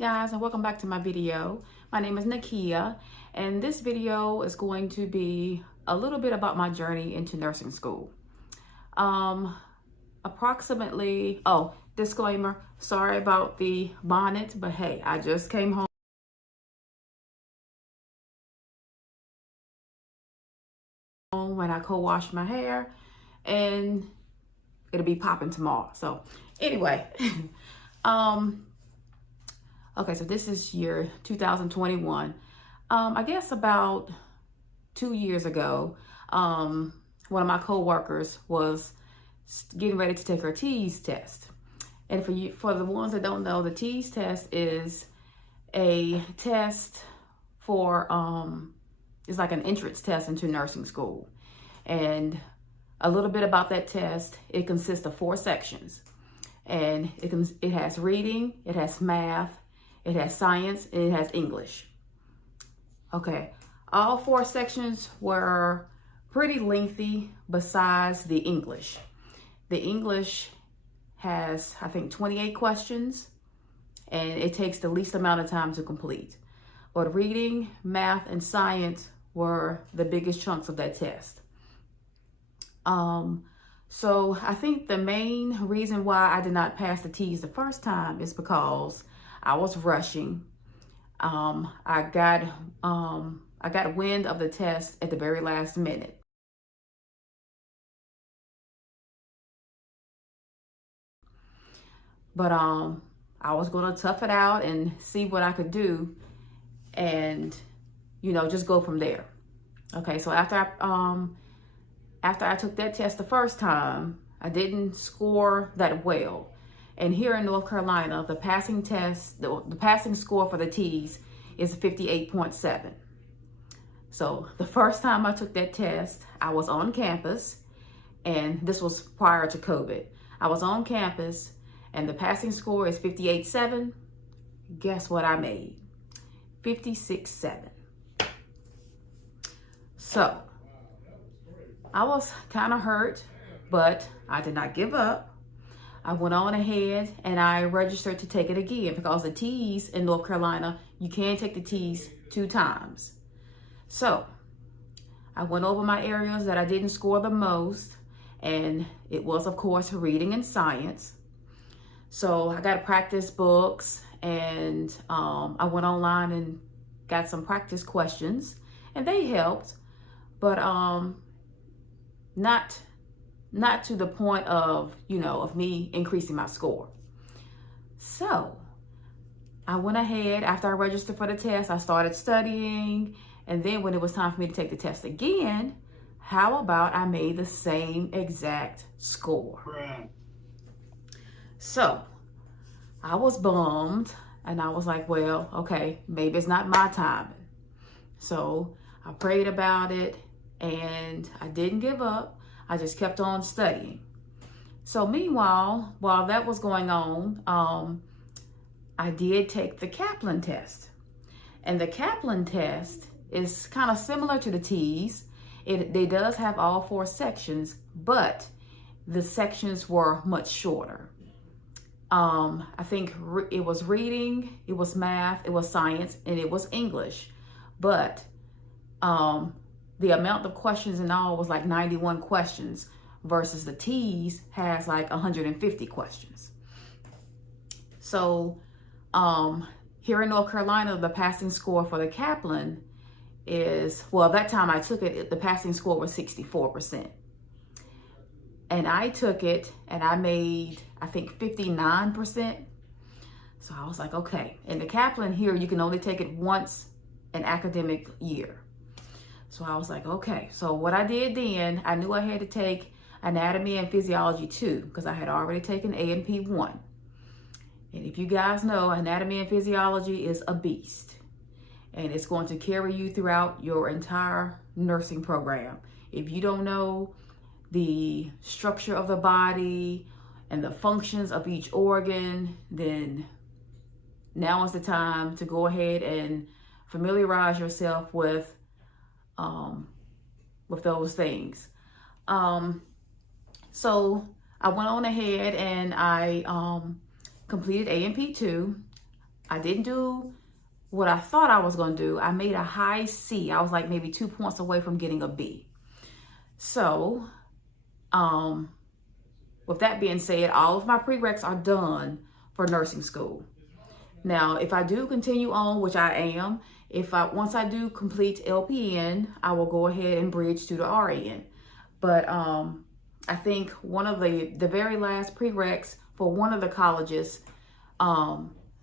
guys, and welcome back to my video. My name is Nakia, and this video is going to be a little bit about my journey into nursing school. Disclaimer, sorry about the bonnet, but hey, I just came home when I co-washed my hair, and it'll be popping tomorrow. So anyway, okay, so this is year 2021. I guess about 2 years ago, one of my co-workers was getting ready to take her TEAS test. And for the ones that don't know, the TEAS test is a test for, it's like an entrance test into nursing school. And a little bit about that test, it consists of 4 sections. And it has reading, it has math, it has science, and it has English. Okay, all 4 sections were pretty lengthy besides the English. The English has, I think, 28 questions, and it takes the least amount of time to complete. But reading, math, and science were the biggest chunks of that test. So I think the main reason why I did not pass the TEAS the first time is because I was rushing. I got wind of the test at the very last minute. But I was gonna tough it out and see what I could do, and just go from there. Okay, so after I took that test the first time, I didn't score that well. And here in North Carolina, the passing test, the passing score for the TEAS is 58.7. So the first time I took that test, I was on campus, and this was prior to COVID. I was on campus, and the passing score is 58.7. Guess what I made? 56.7. So I was kind of hurt, but I did not give up. I went on ahead and I registered to take it again, because the TEAS in North Carolina, you can take the TEAS 2 times. So I went over my areas that I didn't score the most, and it was, of course, reading and science. So I got practice books, and I went online and got some practice questions, and they helped, but not to the point of, of me increasing my score. So I went ahead, after I registered for the test, I started studying. And then when it was time for me to take the test again, how about I made the same exact score? Right. So I was bummed, and I was like, well, okay, maybe it's not my timing. So I prayed about it, and I didn't give up. I just kept on studying. So meanwhile, while that was going on, I did take the Kaplan test. And the Kaplan test is kind of similar to the TEAS. It does have all 4 sections, but the sections were much shorter. I think it was reading, it was math, it was science, and it was English. But the amount of questions in all was like 91 questions, versus the TEAS has like 150 questions. So here in North Carolina, the passing score for the Kaplan is, well, that time I took it, the passing score was 64%. And I took it and I made, I think, 59%. So I was like, okay. In the Kaplan here, you can only take it once an academic year. So I was like, okay. So what I did then, I knew I had to take anatomy and physiology 2, because I had already taken A&P 1. And if you guys know, anatomy and physiology is a beast. And it's going to carry you throughout your entire nursing program. If you don't know the structure of the body and the functions of each organ, then now is the time to go ahead and familiarize yourself with those things. So I went on ahead and I completed A&P 2. I didn't do what I thought I was going to do. I made a high C. I was like maybe 2 points away from getting a B. So, with that being said, all of my prereqs are done for nursing school. Now, if I do continue on, which I am, once I do complete LPN, I will go ahead and bridge to the RN. But I think one of the very last prereqs for one of the colleges,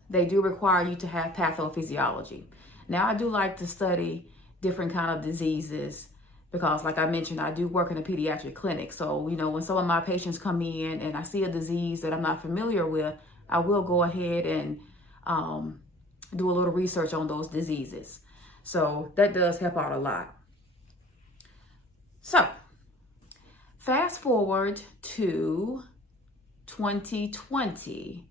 they do require you to have pathophysiology. Now, I do like to study different kind of diseases because, like I mentioned, I do work in a pediatric clinic. So, you know, when some of my patients come in and I see a disease that I'm not familiar with, I will go ahead and do a little research on those diseases. So that does help out a lot. So fast forward to 2020.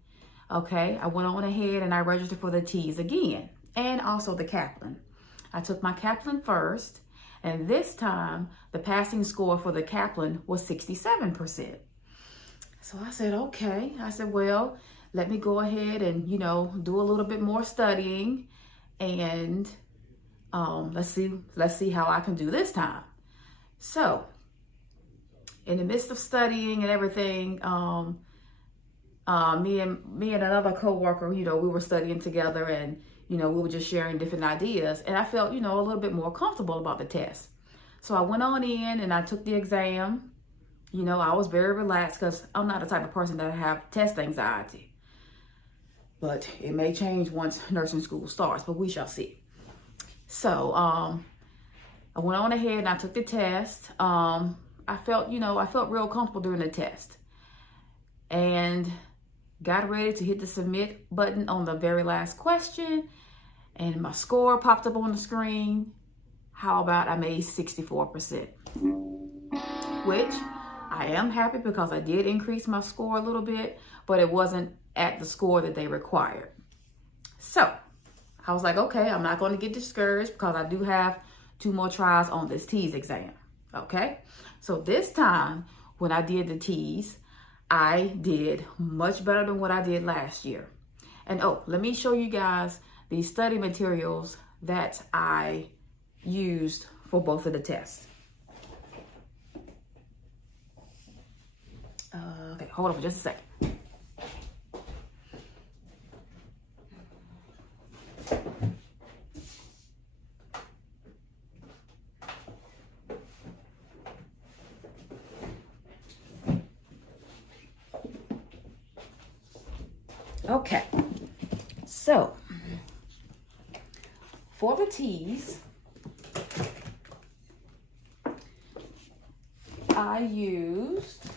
Okay, I went on ahead and I registered for the T's again and also the Kaplan. I took my Kaplan first, and this time the passing score for the Kaplan was 67%. So I said, okay. I said, well, let me go ahead and, you know, do a little bit more studying, and let's see how I can do this time. So in the midst of studying and everything, me and another coworker, you know, we were studying together, and, you know, we were just sharing different ideas, and I felt, you know, a little bit more comfortable about the test. So I went on in and I took the exam. You know, I was very relaxed because I'm not the type of person that have test anxiety. But it may change once nursing school starts, but we shall see. So I went on ahead and I took the test. I felt real comfortable during the test, and got ready to hit the submit button on the very last question, and my score popped up on the screen. How about I made 64%, which I am happy because I did increase my score a little bit, but it wasn't at the score that they required. So I was like, okay, I'm not going to get discouraged because I do have 2 more tries on this T's exam. Okay, so this time when I did the T's, I did much better than what I did last year. And let me show you guys the study materials that I used for both of the tests. Okay, hold on for just a second. Okay, so for the T's, I used,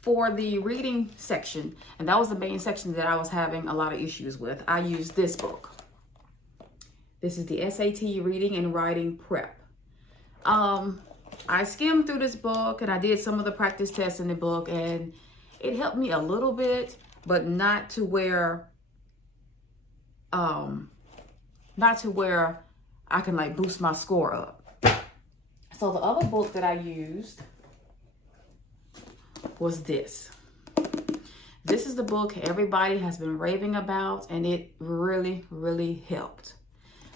for the reading section, and that was the main section that I was having a lot of issues with, I used this book. This is the SAT Reading and Writing Prep. I skimmed through this book and I did some of the practice tests in the book, and it helped me a little bit, but not to where I can like boost my score up. So the other book that I used was this. This is the book everybody has been raving about, and it really, really helped.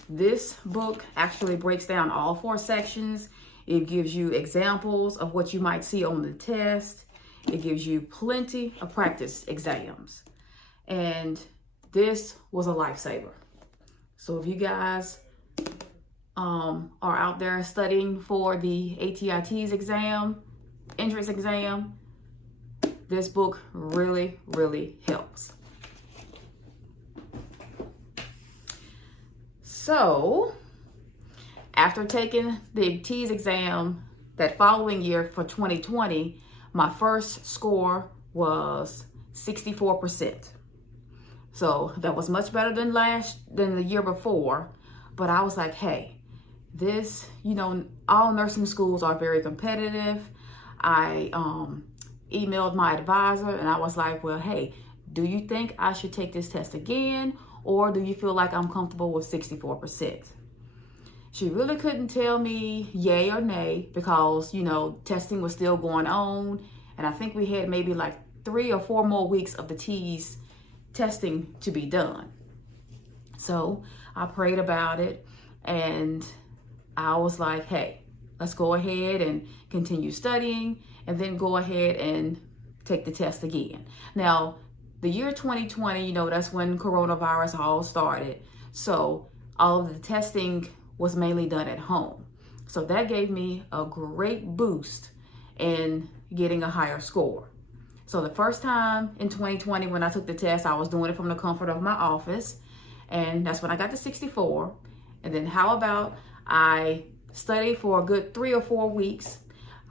This book actually breaks down all 4 sections. It gives you examples of what you might see on the test. It gives you plenty of practice exams. And this was a lifesaver. So if you guys are out there studying for the ATIT's exam, entrance exam, this book really, really helps. So after taking the T's exam that following year for 2020, my first score was 64%. So that was much better than the year before. But I was like, hey, this, you know, all nursing schools are very competitive. I emailed my advisor and I was like, well, hey, do you think I should take this test again? Or do you feel like I'm comfortable with 64%? She really couldn't tell me yay or nay because, you know, testing was still going on. And I think we had maybe like 3 or 4 more weeks of the T's testing to be done. So I prayed about it, and I was like, hey, let's go ahead and continue studying, and then go ahead and take the test again. Now, the year 2020, you know, that's when coronavirus all started. So all of the testing was mainly done at home. So that gave me a great boost in getting a higher score. So the first time in 2020 when I took the test, I was doing it from the comfort of my office. And that's when I got to 64. And then how about I studied for a good 3 or 4 weeks.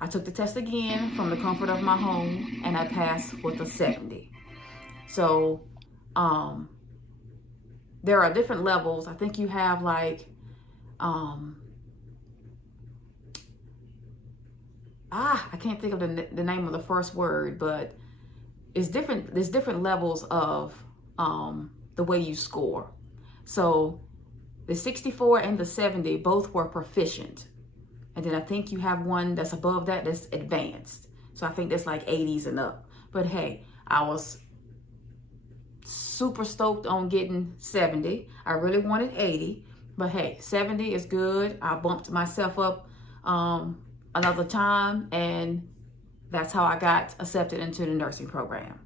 I took the test again from the comfort of my home, and I passed with a 70. So there are different levels. I think you have like, I can't think of the name of the first word, but it's different. There's different levels of the way you score. So the 64 and the 70 both were proficient. And then I think you have one that's above that that's advanced. So I think that's like 80s and up. But hey, I was super stoked on getting 70. I really wanted 80. But hey, 70 is good. I bumped myself up another time, and that's how I got accepted into the nursing program.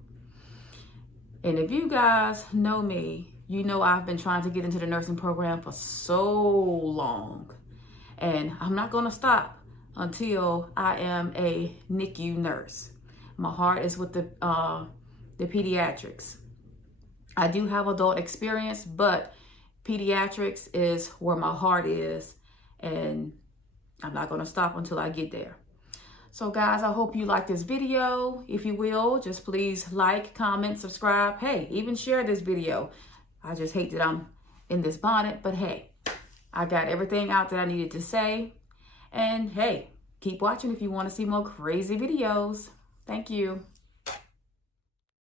And if you guys know me, you know I've been trying to get into the nursing program for so long. And I'm not going to stop until I am a NICU nurse. My heart is with the pediatrics. I do have adult experience, but pediatrics is where my heart is, and I'm not going to stop until I get there. So guys, I hope you like this video. If you will, just please like, comment, subscribe. Hey, even share this video. I just hate that I'm in this bonnet, but hey, I got everything out that I needed to say. And hey, keep watching if you want to see more crazy videos. Thank you.